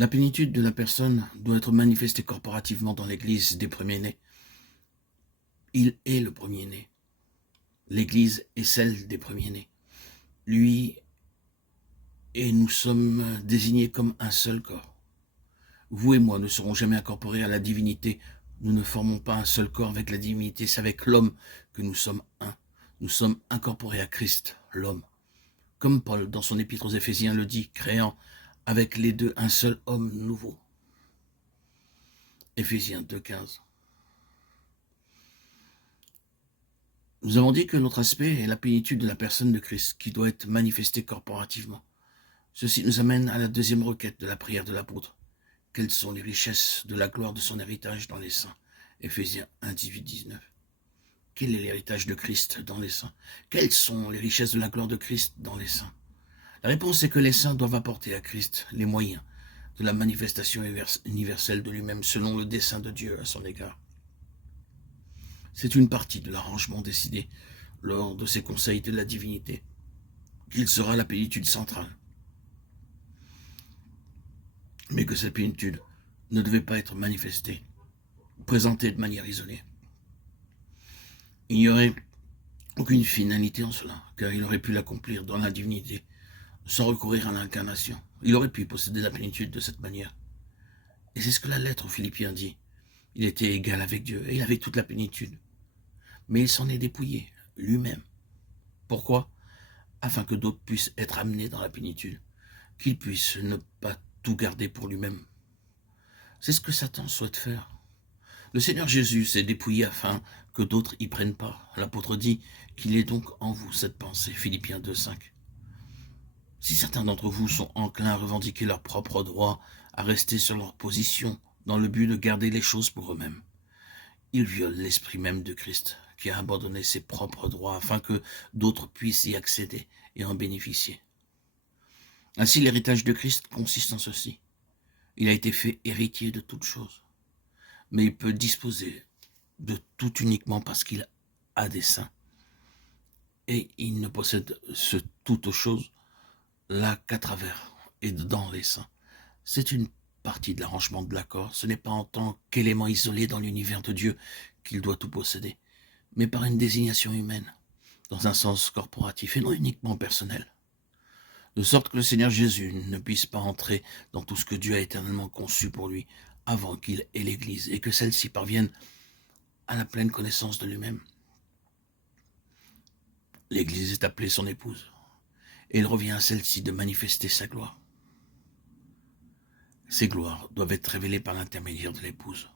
La plénitude de la personne doit être manifestée corporativement dans l'Église des premiers-nés. Il est le premier-né. L'Église est celle des premiers-nés. Lui et nous sommes désignés comme un seul corps. Vous et moi ne serons jamais incorporés à la divinité. Nous ne formons pas un seul corps avec la divinité. C'est avec l'homme que nous sommes un. Nous sommes incorporés à Christ, l'homme. Comme Paul, dans son épître aux Éphésiens, le dit, créant avec les deux un seul homme nouveau. Éphésiens 2,15. Nous avons dit que notre aspect est la plénitude de la personne de Christ, qui doit être manifestée corporativement. Ceci nous amène à la deuxième requête de la prière de l'apôtre. Quelles sont les richesses de la gloire de son héritage dans les saints? Éphésiens 1, 18, 19. Quel est l'héritage de Christ dans les saints? Quelles sont les richesses de la gloire de Christ dans les saints? La réponse est que les saints doivent apporter à Christ les moyens de la manifestation universelle de lui-même selon le dessein de Dieu à son égard. C'est une partie de l'arrangement décidé lors de ces conseils de la divinité qu'il sera la plénitude centrale. Mais que cette plénitude ne devait pas être manifestée, présentée de manière isolée. Il n'y aurait aucune finalité en cela, car il aurait pu l'accomplir dans la divinité, sans recourir à l'incarnation. Il aurait pu posséder la plénitude de cette manière. Et c'est ce que la lettre aux Philippiens dit. Il était égal avec Dieu, et il avait toute la plénitude. Mais il s'en est dépouillé, lui-même. Pourquoi? Afin que d'autres puissent être amenés dans la plénitude, qu'il puisse ne pas tout garder pour lui-même. C'est ce que Satan souhaite faire. Le Seigneur Jésus s'est dépouillé afin que d'autres y prennent part. L'apôtre dit qu'il est donc en vous cette pensée, Philippiens 2,5. Si certains d'entre vous sont enclins à revendiquer leur propre droit, à rester sur leur position, dans le but de garder les choses pour eux-mêmes, ils violent l'esprit même de Christ, qui a abandonné ses propres droits afin que d'autres puissent y accéder et en bénéficier. Ainsi, l'héritage de Christ consiste en ceci. Il a été fait héritier de toutes choses, mais il peut disposer de tout uniquement parce qu'il a des saints. Et il ne possède ce toutes choses là qu'à travers et dans les saints. C'est une partie de l'arrangement de l'accord. Ce n'est pas en tant qu'élément isolé dans l'univers de Dieu qu'il doit tout posséder, mais par une désignation humaine, dans un sens corporatif et non uniquement personnel. De sorte que le Seigneur Jésus ne puisse pas entrer dans tout ce que Dieu a éternellement conçu pour lui avant qu'il ait l'Église et que celle-ci parvienne à la pleine connaissance de lui-même. L'Église est appelée son épouse et il revient à celle-ci de manifester sa gloire. Ces gloires doivent être révélées par l'intermédiaire de l'épouse.